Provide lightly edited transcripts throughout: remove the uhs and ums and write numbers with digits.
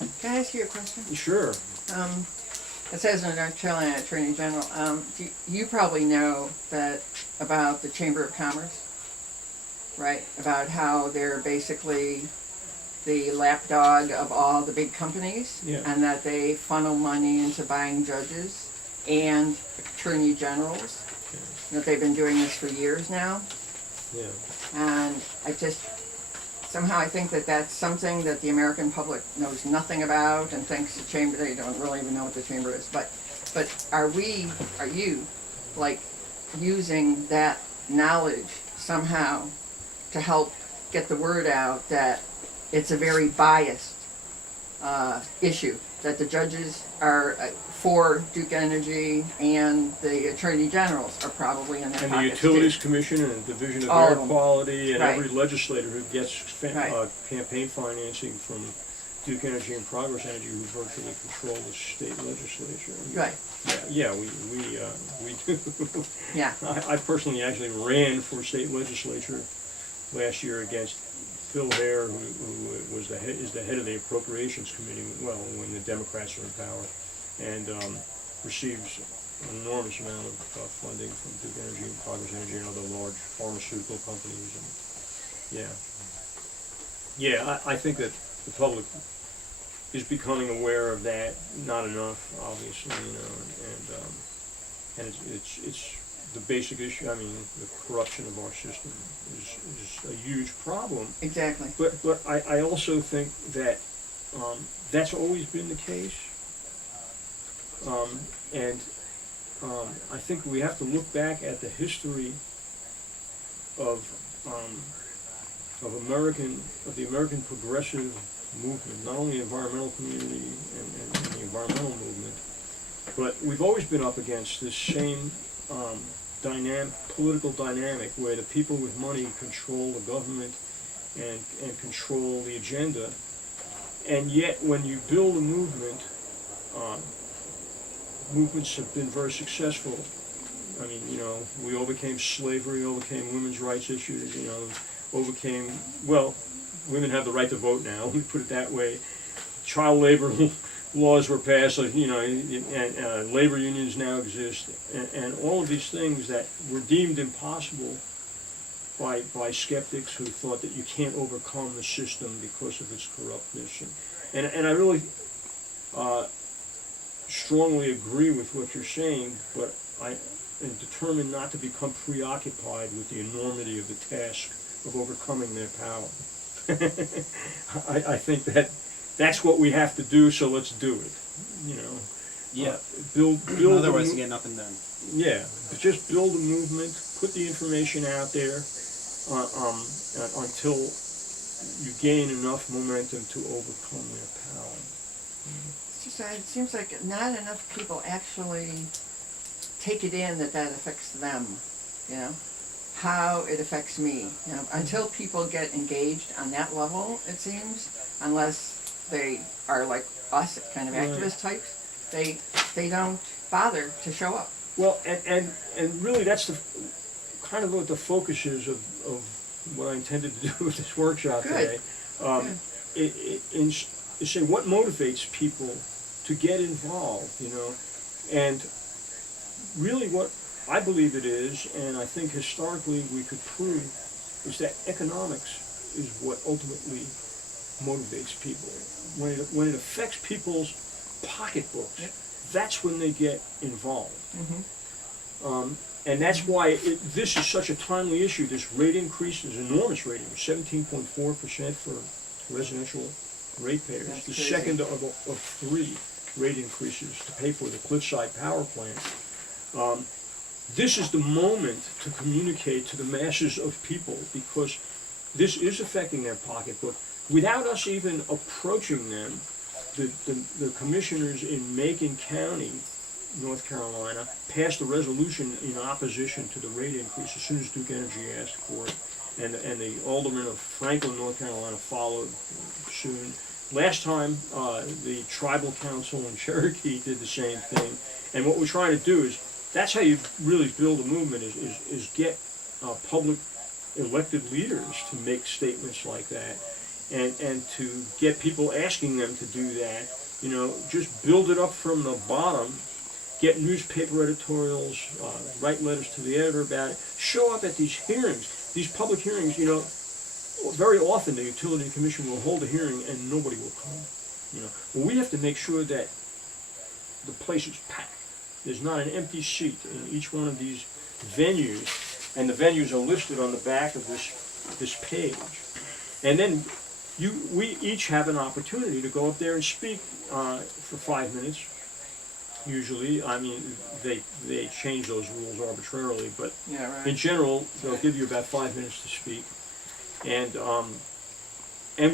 Can I ask you a question? Sure. It says in the North Carolina Attorney General, you probably know that about the Chamber of Commerce, right? About how they're basically the lapdog of all the big companies, Yeah. and that they funnel money into buying judges and attorney generals. That they've been doing this for years now. Yeah. And somehow I think that that's something that the American public knows nothing about and thinks the chamber, they don't really even know what the chamber is. But are you, like, using that knowledge somehow to help get the word out that it's a very biased issue, that the judges are for Duke Energy and the attorney generals are probably in their And pockets the Utilities too. Commission and the Division of All Air of them. Quality and Right. every legislator who gets Right. campaign financing from Duke Energy and Progress Energy, who virtually control the state legislature. Right. Yeah, we do. Yeah. I personally actually ran for state legislature last year against Phil Hare, who was is the head of the Appropriations Committee, well, when the Democrats are in power, and receives an enormous amount of funding from Duke Energy and Progress Energy and other large pharmaceutical companies. And I think that the public is becoming aware of that. Not enough, obviously, and it's the basic issue. I mean, the corruption of our system is a huge problem. Exactly. But I also think that that's always been the case. I think we have to look back at the history of the American progressive movement, not only the environmental community and the environmental movement, but we've always been up against this same political dynamic where the people with money control the government and control the agenda. And yet when you build a movement, movements have been very successful. I mean, we overcame slavery, overcame women's rights issues, women have the right to vote now, we put it that way. Child labor laws were passed, and labor unions now exist, and all of these things that were deemed impossible by skeptics who thought that you can't overcome the system because of its corruptness. And I really strongly agree with what you're saying, but I am determined not to become preoccupied with the enormity of the task of overcoming their power. I think that's what we have to do, so let's do it. Yeah. Build. Otherwise, you get nothing done. Yeah, just build a movement, put the information out there until you gain enough momentum to overcome their power. It's just, it seems like not enough people actually take it in that affects them, how it affects me. Until people get engaged on that level, it seems, unless they are like us, kind of activist types, they don't bother to show up. Well, and really that's the kind of what the focus is of what I intended to do with this workshop today. Is say what motivates people to get involved, and really what I believe it is, and I think historically we could prove, is that economics is what ultimately motivates people. When it affects people's pocketbooks, that's when they get involved. Mm-hmm. And that's why this is such a timely issue. This rate increase is enormous rate increase, 17.4% for residential ratepayers. That's the crazy. Second of three rate increases to pay for the Cliffside power plant. This is the moment to communicate to the masses of people, because this is affecting their pocketbook. Without us even approaching them, the commissioners in Macon County, North Carolina, passed a resolution in opposition to the rate increase as soon as Duke Energy asked for it, and the aldermen of Franklin, North Carolina, followed soon. Last time, the tribal council in Cherokee did the same thing, and what we're trying to do is, that's how you really build a movement, is get public elected leaders to make statements like that. and to get people asking them to do that. Just build it up from the bottom. Get newspaper editorials, write letters to the editor about it. Show up at these hearings, these public hearings. Very often the Utility Commission will hold a hearing and nobody will come. Well, we have to make sure that the place is packed. There's not an empty seat in each one of these venues, and the venues are listed on the back of this page. And then we each have an opportunity to go up there and speak for 5 minutes. Usually, I mean, they change those rules arbitrarily, but Yeah, right. in general, they'll give you about 5 minutes to speak, and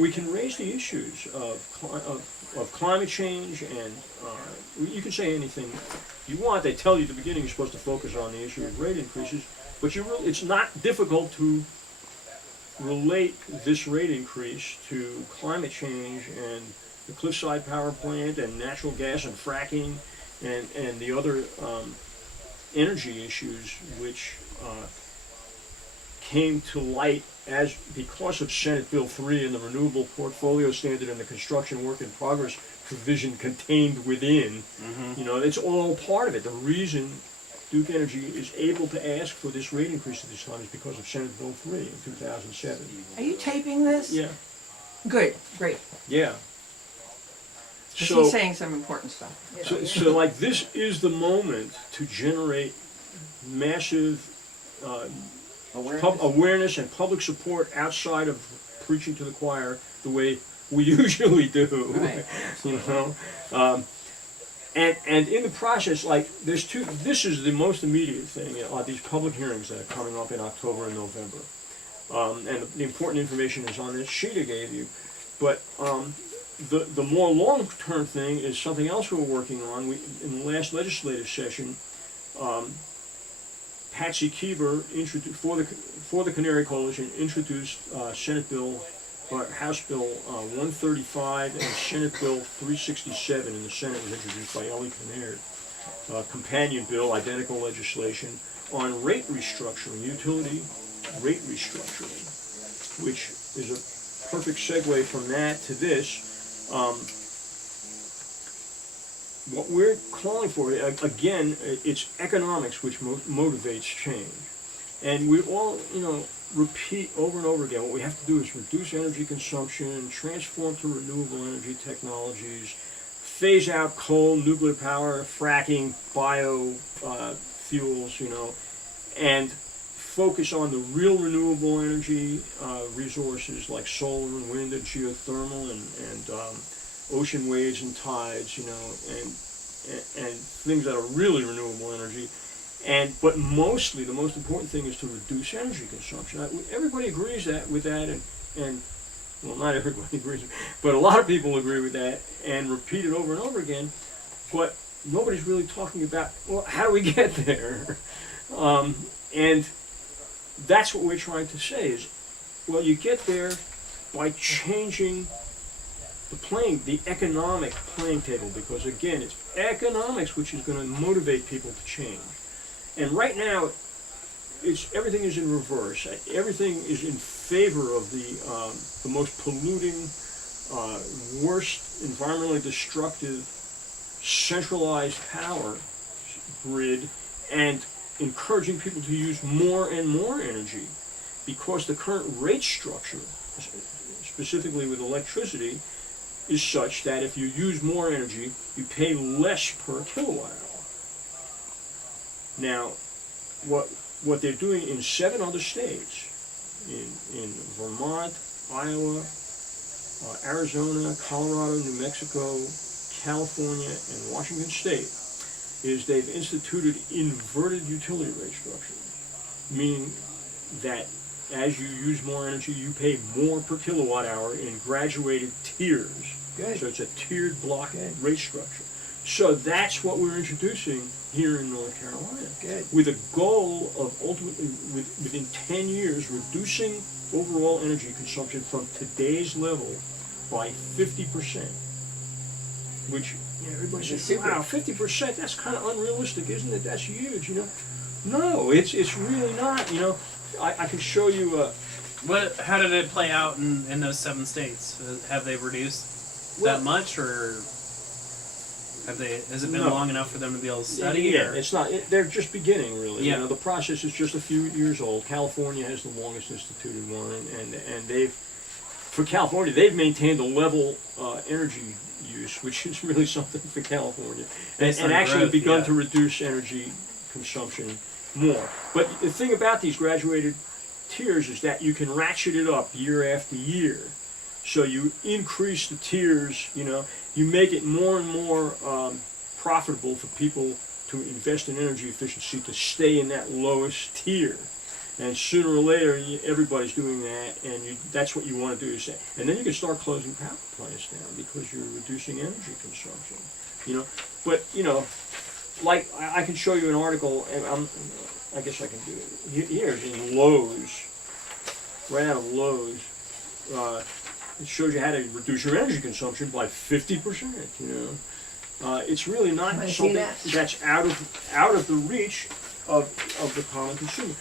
we can raise the issues of climate change, and you can say anything you want. They tell you at the beginning you're supposed to focus on the issue of rate increases, but it's not difficult to relate this rate increase to climate change and the Cliffside Power Plant and natural gas and fracking and the other energy issues which came to light because of Senate Bill 3 and the Renewable Portfolio Standard and the Construction Work in Progress provision contained within. It's all part of it. The reason Duke Energy is able to ask for this rate increase at this time is because of Senate Bill 3 in 2007. Are you taping this? Yeah. Good, great. Yeah. 'Cause he's saying some important stuff. So like this is the moment to generate massive awareness and public support outside of preaching to the choir the way we usually do. Right. And in the process, like this is the most immediate thing, these public hearings that are coming up in October and November. And the important information is on this sheet I gave you. But the more long-term thing is something else we're working on. In the last legislative session, Patsy Keever for the Canary Coalition introduced House Bill 135 and Senate Bill 367 in the Senate was introduced by Ellie Canary. Companion bill, identical legislation on rate restructuring, utility rate restructuring, which is a perfect segue from that to this. What we're calling for, again, it's economics which motivates change. And we all, repeat over and over again, what we have to do is reduce energy consumption, transform to renewable energy technologies, phase out coal, nuclear power, fracking, biofuels, and focus on the real renewable energy resources like solar and wind and geothermal and ocean waves and tides, and things that are really renewable energy. But mostly, the most important thing is to reduce energy consumption. Everybody agrees with that, and well, not everybody agrees, but a lot of people agree with that and repeat it over and over again. But nobody's really talking about, well, how do we get there? And that's what we're trying to say is, well, you get there by changing the economic playing table, because again, it's economics which is going to motivate people to change. And right now, everything is in reverse. Everything is in favor of the most polluting, worst, environmentally destructive, centralized power grid, and encouraging people to use more and more energy, because the current rate structure, specifically with electricity, is such that if you use more energy, you pay less per kilowatt hour. Now, what they're doing in 7 other states, in Vermont, Iowa, Arizona, Colorado, New Mexico, California, and Washington State, is they've instituted inverted utility rate structures, meaning that as you use more energy, you pay more per kilowatt hour in graduated tiers. Good. So it's a tiered block rate structure. So that's what we're introducing here in North Carolina. Good. With a goal of ultimately, within 10 years, reducing overall energy consumption from today's level by 50%. Which, everybody says, wow, 50%, that's kind of unrealistic, isn't it? That's huge, No, it's really not, I can show you How did it play out in those 7 states? Have they reduced Well- that much, or have they? Has it been No. long enough for them to be able to study? Yeah, or? it's not. They're just beginning, really. Yeah. You know, the process is just a few years old. California has the longest instituted one, and they've, for California, they've maintained a level energy use, which is really something for California, Based and on actually growth, begun yeah. to reduce energy consumption more. But the thing about these graduated tiers is that you can ratchet it up year after year. So you increase the tiers, you know, you make it more and more profitable for people to invest in energy efficiency to stay in that lowest tier. And sooner or later, everybody's doing that, and that's what you want to do. And then you can start closing power plants down because you're reducing energy consumption. You know, but you know, like I can show you an article, and I guess I can do it. Here's in Lowe's, right out of Lowe's. It shows you how to reduce your energy consumption by 50%. You know, it's really not Can I see something that? that's out of the reach of the common consumer.